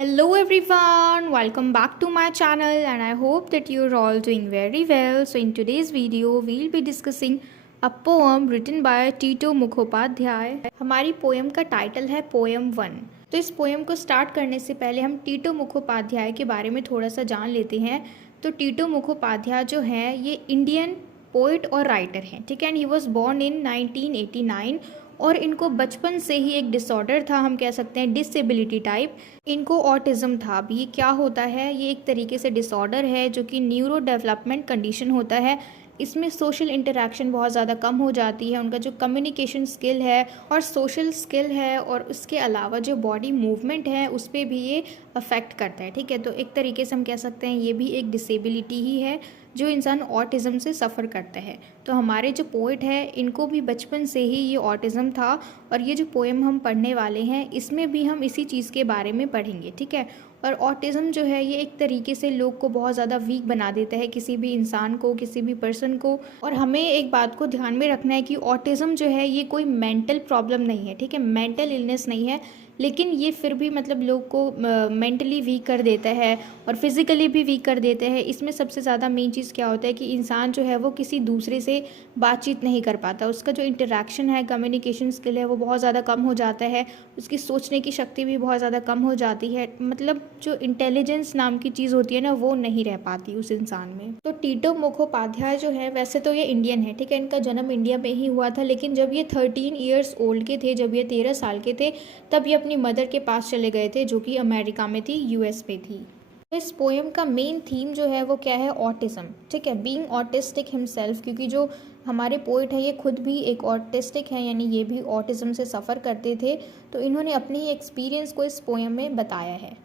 Hello everyone, welcome back to my channel and I hope that you're all doing very well. So in today's video we'll be discussing a poem written by Tito Mukhopadhyay. हमारी poem का title है poem 1। तो इस poem को start करने से पहले हम टीटो मुखोपाध्याय के बारे में थोड़ा सा जान लेते हैं। तो टीटो मुखोपाध्याय जो है ये इंडियन पोइट और राइटर हैं, ठीक है। And he was born in 1989 और इनको बचपन से ही एक डिसऑर्डर था, हम कह सकते हैं डिसेबिलिटी टाइप। इनको ऑटिज़म था। अब ये क्या होता है, ये एक तरीके से डिसऑर्डर है जो कि न्यूरो डेवलपमेंट कंडीशन होता है। इसमें सोशल इंटरेक्शन बहुत ज़्यादा कम हो जाती है, उनका जो कम्युनिकेशन स्किल है और सोशल स्किल है और उसके अलावा जो बॉडी मूवमेंट है उस पर भी ये अफेक्ट करता है, ठीक है। तो एक तरीके से हम कह सकते हैं ये भी एक डिसेबिलिटी ही है जो इंसान ऑटिज़म से सफ़र करता है। तो हमारे जो पोइट है इनको भी बचपन से ही ये ऑटिज़म था और ये जो पोएम हम पढ़ने वाले हैं इसमें भी हम इसी चीज़ के बारे में पढ़ेंगे, ठीक है। और ऑटिज़म जो है ये एक तरीके से लोग को बहुत ज़्यादा वीक बना देता है, किसी भी इंसान को, किसी भी पर्सन को। और हमें एक बात को ध्यान में रखना है कि ऑटिज़म जो है ये कोई मेंटल प्रॉब्लम नहीं है, ठीक है, मेंटल इलनेस नहीं है, लेकिन ये फिर भी मतलब लोग को मेंटली वीक कर देता है और फिज़िकली भी वीक कर देता है। इसमें सबसे ज़्यादा मेन चीज़ क्या होता है कि इंसान जो है वो किसी दूसरे से बातचीत नहीं कर पाता, उसका जो इंटरेक्शन है, कम्युनिकेशन स्किल है वो बहुत ज़्यादा कम हो जाता है, उसकी सोचने की शक्ति भी बहुत ज़्यादा कम हो जाती है। मतलब जो इंटेलिजेंस नाम की चीज़ होती है ना वो नहीं रह पाती उस इंसान में। तो टीटो मुखोपाध्याय जो है वैसे तो ये इंडियन है, ठीक है, इनका जन्म इंडिया में ही हुआ था, लेकिन जब ये 13 ईयर्स ओल्ड के थे, जब ये 13 साल के थे, तब ये अपनी मदर के पास चले गए थे जो कि अमेरिका में थी, यूएस पे थी। तो इस पोएम का मेन थीम जो है वो क्या है, ऑटिज्म, ठीक है, बीइंग ऑटिस्टिक हिमसेल्फ, क्योंकि जो हमारे पोइट है ये खुद भी एक ऑटिस्टिक है, यानी ये भी ऑटिज्म से सफ़र करते थे। तो इन्होंने अपनी एक्सपीरियंस को इस पोएम में बताया है।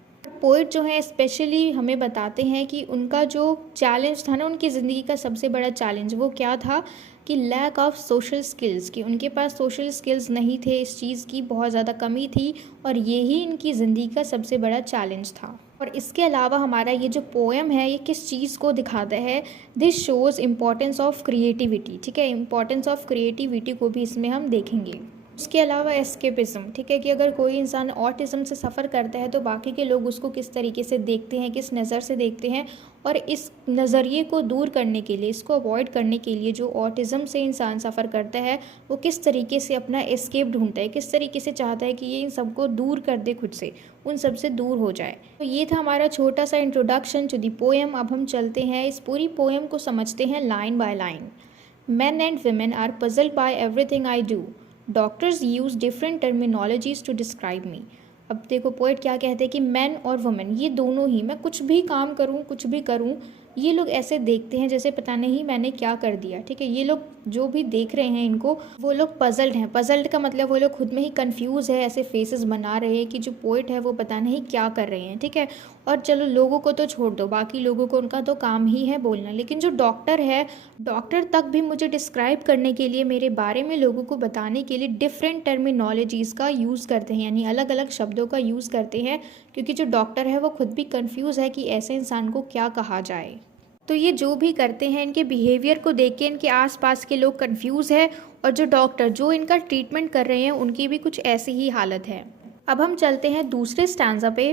पोइट जो है स्पेशली हमें बताते हैं कि उनका जो चैलेंज था ना, उनकी ज़िंदगी का सबसे बड़ा चैलेंज वो क्या था कि लैक ऑफ सोशल स्किल्स, कि उनके पास सोशल स्किल्स नहीं थे, इस चीज़ की बहुत ज़्यादा कमी थी और यही इनकी ज़िंदगी का सबसे बड़ा चैलेंज था। और इसके अलावा हमारा ये जो पोएम है ये किस चीज़ को दिखाता है, this shows importance of creativity, ठीक है, इम्पॉर्टेंस ऑफ क्रिएटिविटी को भी इसमें हम देखेंगे। उसके अलावा एस्केपिज्म, ठीक है, कि अगर कोई इंसान ऑटिज्म से सफ़र करता है तो बाकी के लोग उसको किस तरीके से देखते हैं, किस नज़र से देखते हैं, और इस नज़रिए को दूर करने के लिए, इसको अवॉइड करने के लिए जो ऑटिज़म से इंसान सफ़र करता है वो किस तरीके से अपना एस्केप ढूंढता है, किस तरीके से चाहता है कि ये इन सबको दूर कर दे, खुद से उन सब से दूर हो जाए। तो ये था हमारा छोटा सा इंट्रोडक्शन टू दी पोएम। अब हम चलते हैं इस पूरी पोएम को समझते हैं line by line. Men and women are puzzled by everything I do. Doctors use different terminologies to describe me. अब देखो पोएट क्या कहते हैं कि मैन और वुमेन ये दोनों ही, मैं कुछ भी काम करूँ, कुछ भी करूँ, ये लोग ऐसे देखते हैं जैसे पता नहीं मैंने क्या कर दिया, ठीक है। ये लोग जो भी देख रहे हैं इनको, वो लोग पजल्ड हैं। पजल्ड का मतलब वो लोग खुद में ही कंफ्यूज है, ऐसे फेसेस बना रहे हैं कि जो पोएट है वो पता नहीं क्या कर रहे हैं, ठीक है। और चलो लोगों को तो छोड़ दो, बाकी लोगों को उनका तो काम ही है बोलना, लेकिन जो डॉक्टर है, डॉक्टर तक भी मुझे डिस्क्राइब करने के लिए, मेरे बारे में लोगों को बताने के लिए डिफरेंट टर्मिनोलॉजीज़ का यूज़ करते हैं, यानी अलग अलग शब्दों का यूज़ करते हैं, क्योंकि जो डॉक्टर है वो खुद भी कंफ्यूज है कि ऐसे इंसान को क्या कहा जाए। तो ये जो भी करते हैं इनके बिहेवियर को देख के इनके आसपास के लोग कंफ्यूज है और जो डॉक्टर जो इनका ट्रीटमेंट कर रहे हैं उनकी भी कुछ ऐसी ही हालत है। अब हम चलते हैं दूसरे स्टैंजा पे।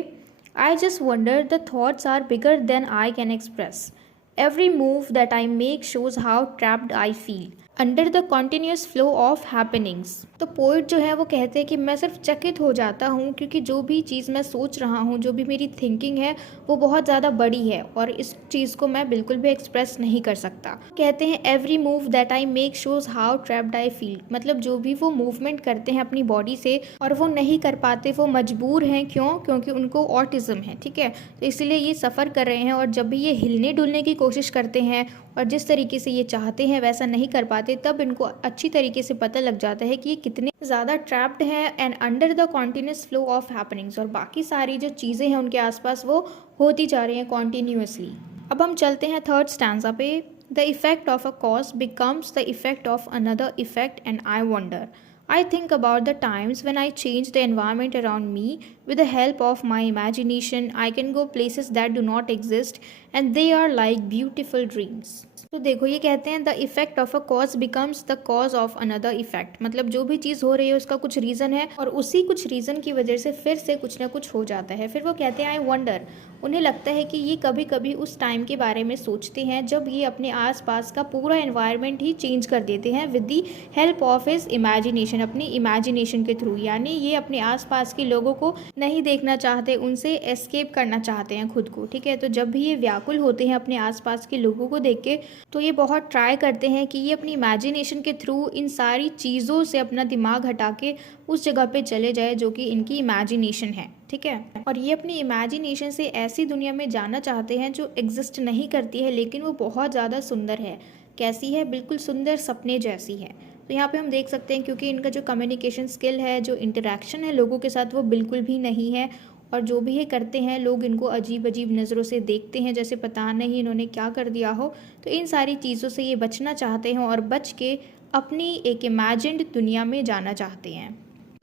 I just wonder the thoughts are bigger than I can express, every move that I make shows how trapped I feel under the continuous flow of happenings. तो पोइट जो है वो कहते हैं कि मैं सिर्फ चकित हो जाता हूँ, क्योंकि जो भी चीज़ मैं सोच रहा हूँ, जो भी मेरी थिंकिंग है वो बहुत ज़्यादा बड़ी है और इस चीज़ को मैं बिल्कुल भी एक्सप्रेस नहीं कर सकता। कहते हैं every move that I make shows how trapped I feel, मतलब जो भी वो मूवमेंट करते हैं अपनी बॉडी से और वो नहीं कर पाते, वो मजबूर हैं, क्यों, क्योंकि उनको ऑटिज्म है, ठीक है। तो इसलिए ये सफ़र कर रहे हैं और जब भी ये हिलने डुलने की कोशिश करते हैं और जिस तरीके से ये चाहते हैं वैसा नहीं कर पाते, तब इनको अच्छी तरीके से पता लग जाता है कि ये कितने ज़्यादा ट्रैप्ड हैं and under the continuous flow of happenings, और बाकी सारी जो चीज़ें हैं उनके आसपास वो होती जा रही हैं कॉन्टीन्यूसली। अब हम चलते हैं थर्ड स्टैंजा पे। The effect of a cause becomes the effect of another effect and I wonder, I think about the times when I changed the environment around me with the help of my imagination I can go places that do not exist and they are like beautiful dreams। तो देखो ये कहते हैं the effect of a cause becomes the cause of another effect, मतलब जो भी चीज़ हो रही है उसका कुछ रीज़न है और उसी कुछ रीज़न की वजह से फिर से कुछ ना कुछ हो जाता है। फिर वो कहते हैं आई वंडर, उन्हें लगता है कि ये कभी कभी उस टाइम के बारे में सोचते हैं जब ये अपने आसपास का पूरा एनवायरनमेंट ही चेंज कर देते हैं with the help of his imagination, अपनी इमेजिनेशन के थ्रू। यानी ये अपने आसपास के लोगों को नहीं देखना चाहते, उनसे एस्केप करना चाहते हैं खुद को, ठीक है। तो जब भी ये व्याकुल होते हैं अपने आसपास के लोगों को देख के तो ये बहुत ट्राई करते हैं कि ये अपनी इमेजिनेशन के थ्रू इन सारी चीज़ों से अपना दिमाग हटा के उस जगह पे चले जाए जो कि इनकी इमेजिनेशन है, ठीक है। और ये अपनी इमेजिनेशन से ऐसी दुनिया में जाना चाहते हैं जो एग्जिस्ट नहीं करती है लेकिन वो बहुत ज़्यादा सुंदर है। कैसी है? बिल्कुल सुंदर सपने जैसी है। तो यहाँ पे हम देख सकते हैं क्योंकि इनका जो कम्युनिकेशन स्किल है, जो इंटरेक्शन है लोगों के साथ, वो बिल्कुल भी नहीं है और जो भी ये करते हैं लोग इनको अजीब अजीब नज़रों से देखते हैं जैसे पता नहीं इन्होंने क्या कर दिया हो। तो इन सारी चीज़ों से ये बचना चाहते हैं और बच के अपनी एक इमेजिन्ड दुनिया में जाना चाहते हैं।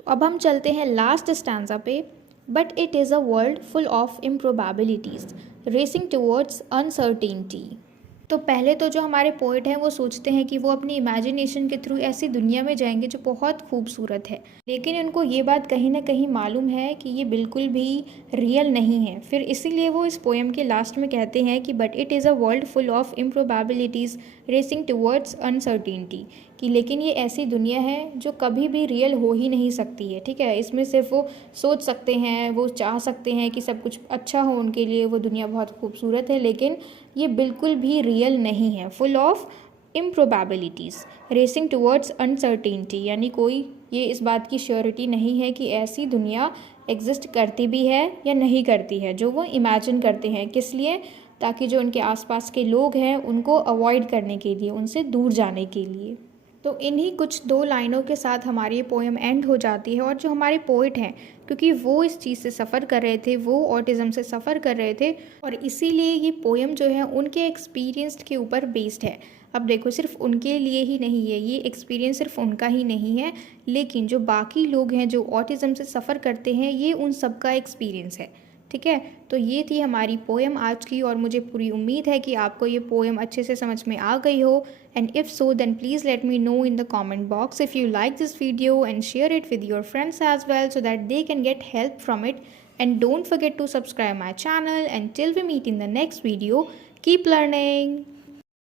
अब हम चलते हैं लास्ट स्टैंजा पे। But it is a world full of improbabilities racing towards uncertainty. तो पहले तो जो हमारे पोइट हैं वो सोचते हैं कि वो अपनी इमेजिनेशन के थ्रू ऐसी दुनिया में जाएंगे जो बहुत खूबसूरत है, लेकिन उनको ये बात कहीं ना कहीं मालूम है कि ये बिल्कुल भी रियल नहीं है। फिर इसीलिए वो इस पोएम के लास्ट में कहते हैं कि but it is a world full of improbabilities racing towards uncertainty, कि लेकिन ये ऐसी दुनिया है जो कभी भी रियल हो ही नहीं सकती है, ठीक है। इसमें सिर्फ वो सोच सकते हैं, वो चाह सकते हैं कि सब कुछ अच्छा हो उनके लिए, वो दुनिया बहुत खूबसूरत है, लेकिन ये बिल्कुल भी रियल नहीं है। Full of improbabilities racing towards uncertainty, यानी कोई ये इस बात की श्योरिटी नहीं है कि ऐसी दुनिया एग्जिस्ट करती भी है या नहीं करती है जो वो इमेजिन करते हैं। किस लिए? ताकि जो उनके आसपास के लोग हैं उनको अवॉइड करने के लिए, उनसे दूर जाने के लिए। तो इन्हीं कुछ 2 लाइनों के साथ हमारी ये पोएम एंड हो जाती है। और जो हमारे पोइट हैं, क्योंकि वो इस चीज़ से सफ़र कर रहे थे, वो ऑटिज़म से सफ़र कर रहे थे और इसीलिए ये पोएम जो है उनके एक्सपीरियंस के ऊपर बेस्ड है। अब देखो सिर्फ उनके लिए ही नहीं है, ये एक्सपीरियंस सिर्फ उनका ही नहीं है, लेकिन जो बाकी लोग हैं जो ऑटिज़म से सफ़र करते हैं ये उन सब का एक्सपीरियंस है, ठीक है। तो ये थी हमारी पोएम आज की और मुझे पूरी उम्मीद है कि आपको ये पोएम अच्छे से समझ में आ गई हो। And if so then please let me know in the comment box if you like this video and share it with your friends as well so that they can get help from it. And don't forget to subscribe my channel, and till we meet in the next video, keep learning.